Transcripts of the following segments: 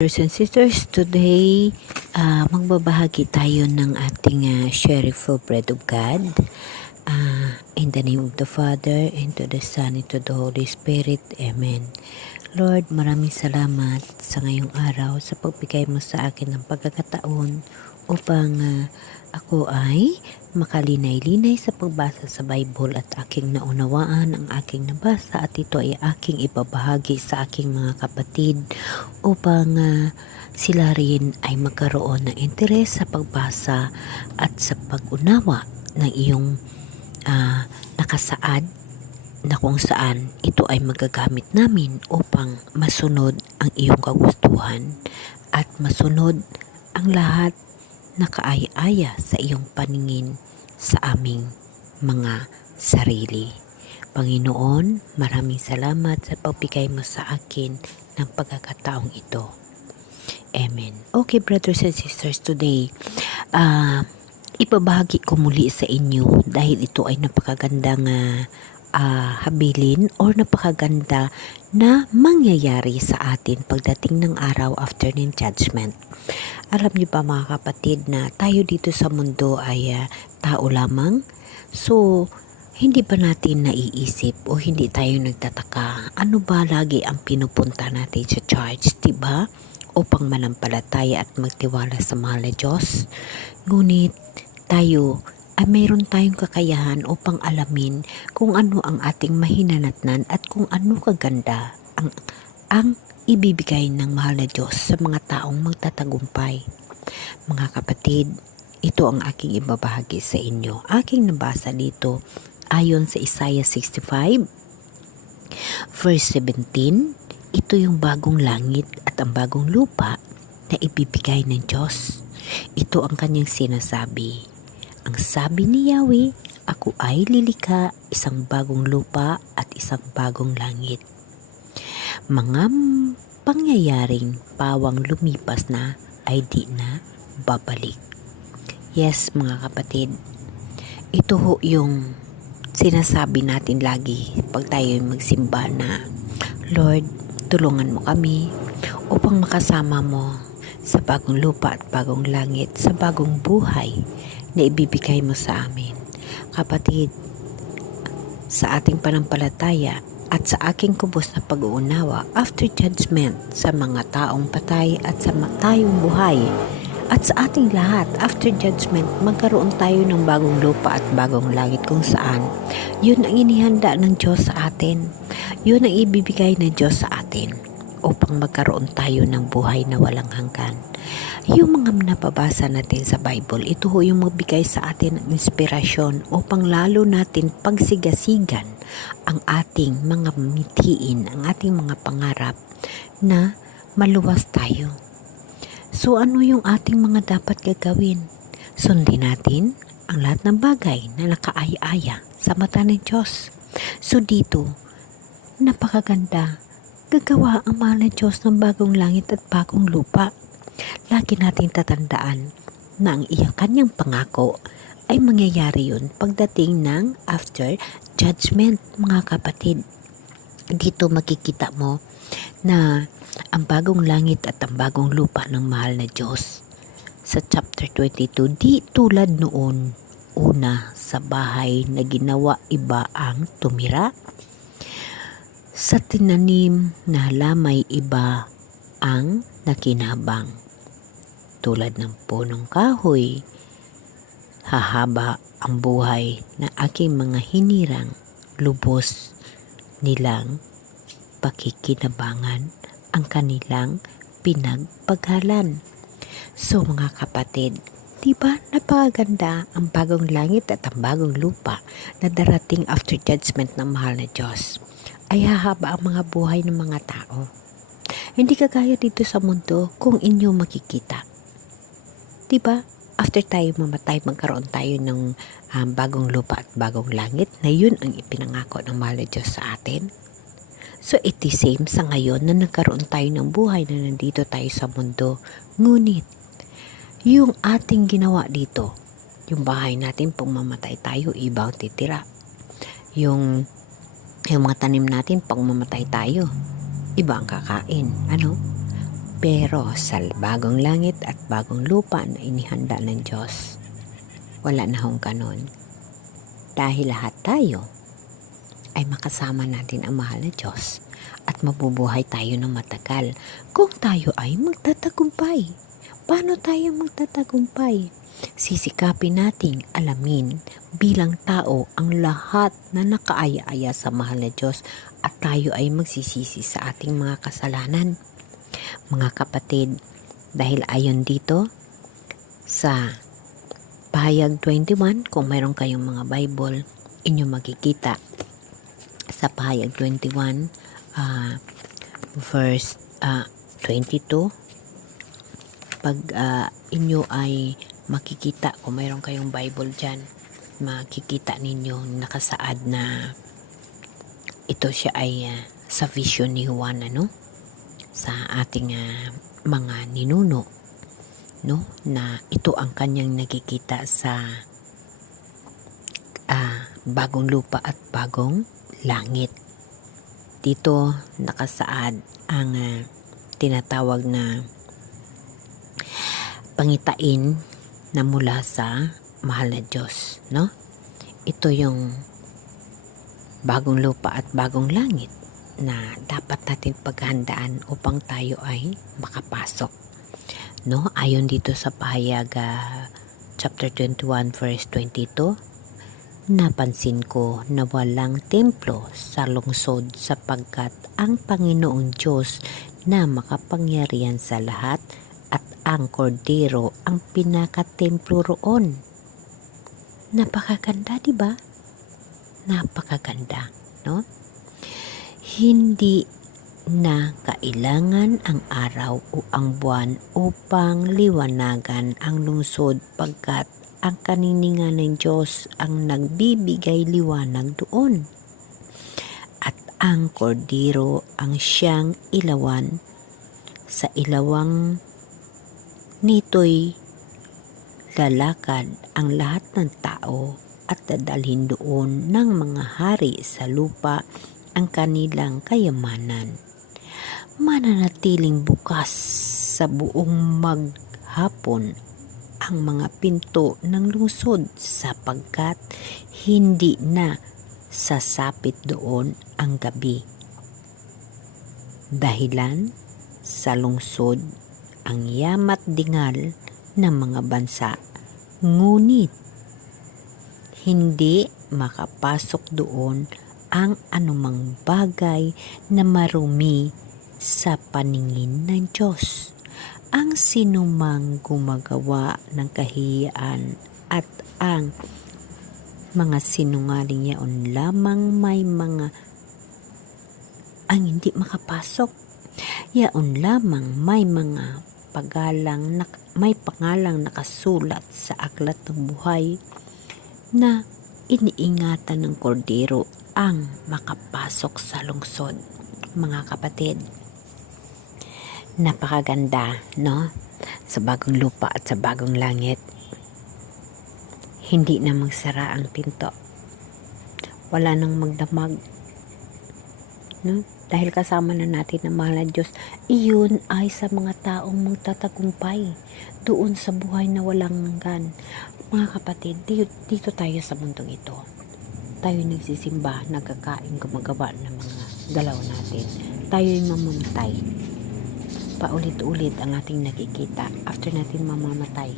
Brothers and sisters, today magbabahagi tayo ng ating shareful bread of God. In the name of the Father, and to the Son, and to the Holy Spirit. Amen. Lord, maraming salamat sa ngayong araw sa pagbigay mo sa akin ng pagkakataon upang ako ay makalinay-linay sa pagbasa sa Bible at aking naunawaan ang aking nabasa at ito ay aking ibabahagi sa aking mga kapatid upang sila rin ay magkaroon ng interes sa pagbasa at sa pag-unawa ng iyong nakasaad na kung saan ito ay magagamit namin upang masunod ang iyong kagustuhan at masunod ang lahat na kaaya-aya sa iyong paningin sa aming mga sarili. Panginoon, maraming salamat sa pagbigay mo sa akin ng pagkakataong ito. Amen. Okay, brothers and sisters, today, ibabahagi ko muli sa inyo dahil ito ay napakagandang habilin or napakaganda na mangyayari sa atin pagdating ng araw after ng judgment. Alam niyo ba mga kapatid na tayo dito sa mundo ay tao lamang? So, hindi ba natin naiisip o hindi tayo nagtataka ano ba lagi ang pinupunta natin sa church, diba? Upang manampalataya at magtiwala sa mahal na Diyos. Ngunit tayo ay mayroon tayong kakayahan upang alamin kung ano ang ating mahinanatnan at kung ano kaganda ang ibibigay ng mahal na Diyos sa mga taong magtatagumpay. Mga kapatid, ito ang aking ibabahagi sa inyo. Aking nabasa dito ayon sa Isaiah 65 verse 17. Ito yung bagong langit at ang bagong lupa na ibibigay ng Diyos. Ito ang kanyang sinasabi. Ang sabi ni Yahweh, ako ay lilika isang bagong lupa at isang bagong langit. Mga pangyayaring pawang lumipas na ay di na babalik. Yes, mga kapatid, ito ho yung sinasabi natin lagi pag tayo magsimba na, Lord, tulungan mo kami upang makasama mo sa bagong lupa at bagong langit, sa bagong buhay na ibibigay mo sa amin. Kapatid, sa ating panampalataya at sa aking kubos na pag-uunawa after judgment sa mga taong patay at sa tayong buhay at sa ating lahat after judgment, magkaroon tayo ng bagong lupa at bagong langit kung saan yun ang inihanda ng Diyos sa atin. Yun ang ibibigay ng Diyos sa atin upang magkaroon tayo ng buhay na walang hanggan. Yung mga napabasa natin sa Bible, ito ho yung magbigay sa atin ng inspirasyon upang lalo natin pagsigasigan ang ating mga mithiin, ang ating mga pangarap na maluwas tayo. So ano yung ating mga dapat gagawin? Sundin natin ang lahat ng bagay na nakaaya-aya sa mata ng Diyos. So dito, napakaganda. Gagawa ang mahal na Diyos ng bagong langit at bagong lupa. Lagi natin tatandaan na ang iyang kanyang pangako ay mangyayari yun pagdating ng after judgment, mga kapatid. Dito makikita mo na ang bagong langit at ang bagong lupa ng mahal na Diyos. Sa chapter 22, di tulad noon, una sa bahay na ginawa iba ang tumira. Sa tinanim na halamay iba ang nakinabang. Tulad ng punong kahoy, hahaba ang buhay na aking mga hinirang, lubos nilang pakikinabangan ang kanilang pinagpaghalan. So mga kapatid, diba napakaganda ang bagong langit at ang bagong lupa na darating after judgment ng mahal na Diyos? Ay hahaba ang mga buhay ng mga tao. Hindi kagaya dito sa mundo kung inyo makikita. Diba? After tayo mamatay, magkaroon tayo ng bagong lupa at bagong langit na yun ang ipinangako ng mahal na Diyos sa atin. So it is same sa ngayon na nagkaroon tayo ng buhay na nandito tayo sa mundo. Ngunit, yung ating ginawa dito, yung bahay natin pag mamatay tayo, ibang titira. Yung mga tanim natin pag mamatay tayo, iba ang kakain. Ano? Pero sa bagong langit at bagong lupa na inihanda ng Diyos, wala na hong ganon. Dahil lahat tayo ay makasama natin ang mahal na Diyos at mabubuhay tayo ng matagal kung tayo ay magtatagumpay. Paano tayo magtatagumpay? Sisikapin nating alamin bilang tao ang lahat na nakaaya-aya sa mahal na Diyos at tayo ay magsisisi sa ating mga kasalanan. Mga kapatid, dahil ayon dito sa Pahayag 21, kung mayroon kayong mga Bible, inyo makikita sa Pahayag 21, verse 22. Pag inyo ay makikita, kung mayroon kayong Bible dyan, makikita ninyo nakasaad na ito siya ay sa vision ni Juan, sa ating mga ninuno, na ito ang kanyang nakikita sa bagong lupa at bagong langit. Dito nakasaad ang tinatawag na pangitain na mula sa mahal na Diyos, Ito yung bagong lupa at bagong langit na dapat natin paghandaan upang tayo ay makapasok. Ayon dito sa Pahayag chapter 21 verse 22, napansin ko na walang templo sa lungsod sapagkat ang Panginoong Diyos na makapangyarihan sa lahat at ang Kordero ang pinakatemplo roon. Napakaganda, di ba? Napakaganda, Hindi na kailangan ang araw o ang buwan upang liwanagan ang lungsod pagkat ang kaniningan ng Diyos ang nagbibigay liwanag doon. At ang Kordero ang siyang ilawan. Sa ilawang nito'y lalakad ang lahat ng tao at dadalhin doon ng mga hari sa lupa ang kanilang kayamanan. Mananatiling bukas sa buong maghapon ang mga pinto ng lungsod sapagkat hindi na sasapit doon ang gabi. Dahilan sa lungsod ang yamat dingal ng mga bansa, ngunit hindi makapasok doon ang anumang bagay na marumi sa paningin ng Diyos. Ang sinumang gumagawa ng kahihiyan at ang mga sinungaling yaon lamang may mga ang hindi makapasok. Yaon lamang may mga may pangalang nakasulat sa aklat ng buhay na iniingatan ng Kordero ang makapasok sa lungsod. Mga kapatid, napakaganda, sa bagong lupa at sa bagong langit. Hindi na magsara ang pinto. Wala nang magdamag, Dahil kasama na natin ang mahal na Diyos. Iyon ay sa mga taong magtatagumpay doon sa buhay na walang hanggan. Mga kapatid, dito tayo sa mundong ito. Tayo nagsisimba, nagkakain, gumagawa ng mga galaw natin. Tayo'y mamamatay. Paulit-ulit ang ating nakikita. After natin mamamatay,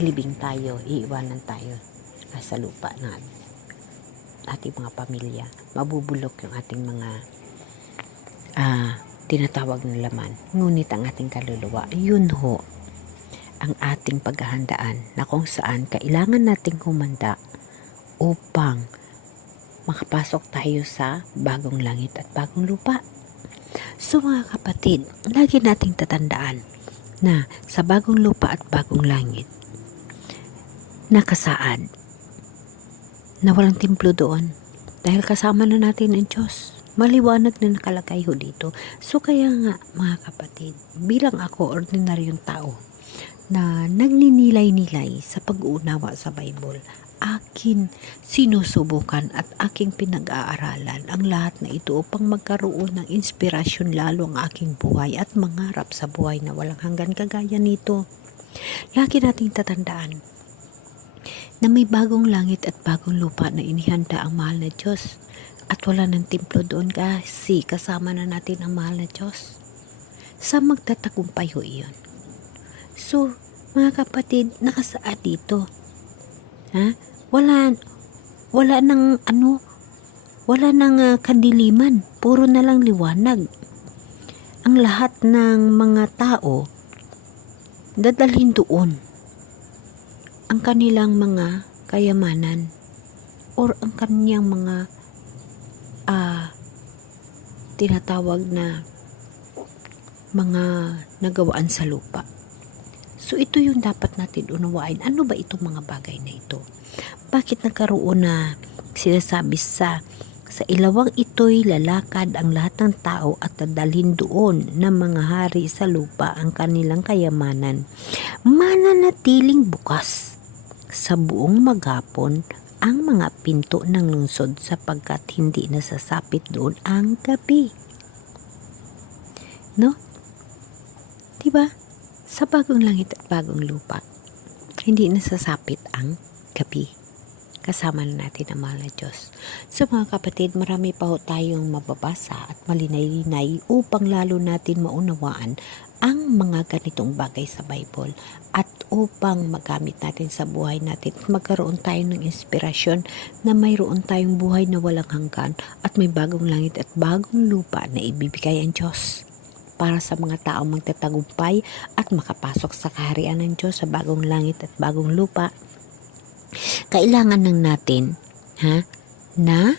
ilibing tayo, iiwanan tayo sa lupa na ating mga pamilya. Mabubulok yung ating mga tinatawag na laman. Ngunit ang ating kaluluwa, yun ho ang ating paghahandaan na kung saan kailangan nating humanda upang makapasok tayo sa bagong langit at bagong lupa. So mga kapatid, lagi nating tatandaan na sa bagong lupa at bagong langit, nakasaad na walang templo doon dahil kasama na natin ang Diyos. Maliwanag na nakalagay ho dito. So kaya nga mga kapatid, bilang ako ordinaryong tao na nagninilay-nilay sa pag-uunawa sa Bible, akin sinusubukan at aking pinag-aaralan ang lahat na ito upang magkaroon ng inspirasyon lalo ang aking buhay at mangarap sa buhay na walang hanggan kagaya nito. Lagi nating tatandaan na may bagong langit at bagong lupa na inihanda ang mahal na Diyos at wala ng templo doon kasi kasama na natin ang mahal na Diyos. Sa magtatagumpay ho iyon. So, mga kapatid, nakasaad dito. Wala nang kadiliman, puro na lang liwanag. Ang lahat ng mga tao dadalhin doon ang kanilang mga kayamanan or ang kanyang mga tinatawag na mga nagawaan sa lupa. So ito yung dapat natin unawain. Ano ba itong mga bagay na ito? Bakit nagkaroon na sinasabi sa ilawang ito'y lalakad ang lahat ng tao at dadalhin doon ng mga hari sa lupa ang kanilang kayamanan. Mananatiling bukas sa buong maghapon ang mga pinto ng lungsod sapagkat hindi nasasapit doon ang gabi. No? Diba? Sa bagong langit at bagong lupa, hindi nasasapit ang gabi. Kasama na natin ang mahal na Diyos. So mga kapatid, marami pa ho tayong mababasa at malinay-linay upang lalo natin maunawaan ang mga ganitong bagay sa Bible at upang magamit natin sa buhay natin at magkaroon tayo ng inspirasyon na mayroon tayong buhay na walang hanggan at may bagong langit at bagong lupa na ibibigay ang Diyos para sa mga taong magtatagumpay at makapasok sa kaharian ng Diyos sa bagong langit at bagong lupa. Kailangan ng natin na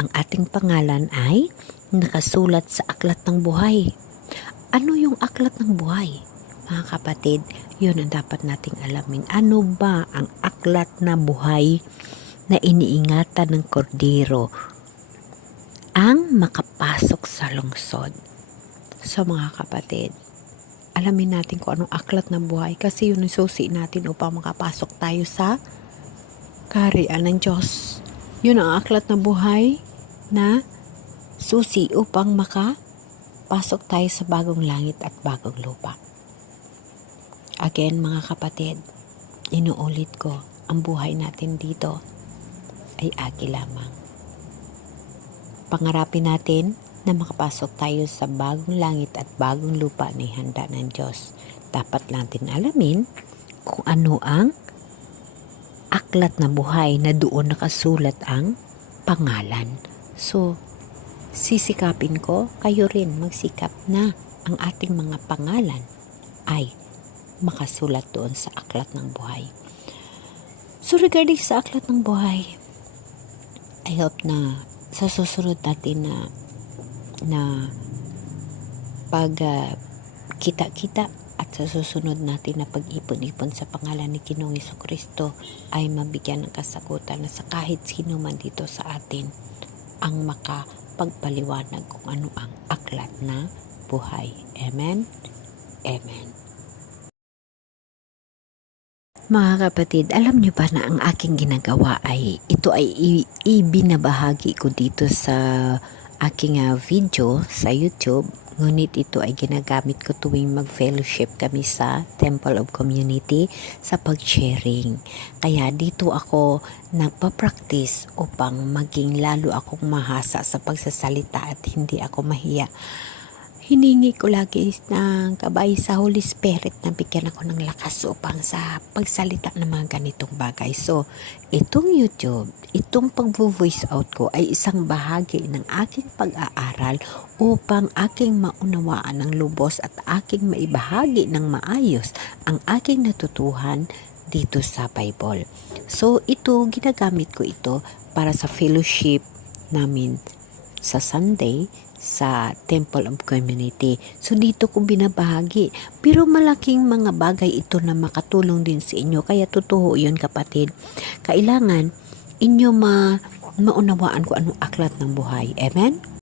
ang ating pangalan ay nakasulat sa aklat ng buhay. Ano yung aklat ng buhay? Mga kapatid, yun ang dapat nating alamin. Ano ba ang aklat na buhay na iniingatan ng kordero ang makapasok sa lungsod? So mga kapatid, alamin natin kung anong aklat ng buhay kasi yun ang susi natin upang makapasok tayo sa kaharian ng Diyos. Yun ang aklat ng buhay na susi upang makapasok tayo sa bagong langit at bagong lupa. Again mga kapatid, inuulit ko, ang buhay natin dito ay agi lamang. Pangarapin natin na makapasok tayo sa bagong langit at bagong lupa na ihanda ng Diyos. Dapat natin alamin kung ano ang aklat na buhay na doon nakasulat ang pangalan. So, sisikapin ko, kayo rin magsikap na ang ating mga pangalan ay makasulat doon sa aklat ng buhay. So, regarding sa aklat ng buhay, I hope na sa susunod natin na pag kita-kita at sa susunod natin na pag-ipon-ipon sa pangalan ni Ginoong Jesucristo ay mabigyan ng kasagutan na sa kahit sino man dito sa atin ang makapagpaliwanag kung ano ang aklat na buhay. Amen? Amen. Mga kapatid, alam niyo ba na ang aking ginagawa ay ito ay ibinabahagi ko dito sa aking video sa YouTube, ngunit ito ay ginagamit ko tuwing mag-fellowship kami sa Temple of Community sa pag-sharing. Kaya dito ako nagpa-practice upang maging lalo akong mahasa sa pagsasalita at hindi ako mahiya. Hiningi ko lagi ng gabay sa Holy Spirit na bigyan ako ng lakas upang sa pagsalita ng mga ganitong bagay. So, itong YouTube, itong pag-voice out ko ay isang bahagi ng aking pag-aaral upang aking maunawaan ng lubos at aking maibahagi ng maayos ang aking natutuhan dito sa Bible. So, ginagamit ko ito para sa fellowship namin sa Sunday sa Temple of Community. So dito ko binabahagi. Pero malaking mga bagay ito na makatulong din sa inyo. Kaya totoo yun kapatid. Kailangan inyo maunawaan ko anong aklat ng buhay. Amen?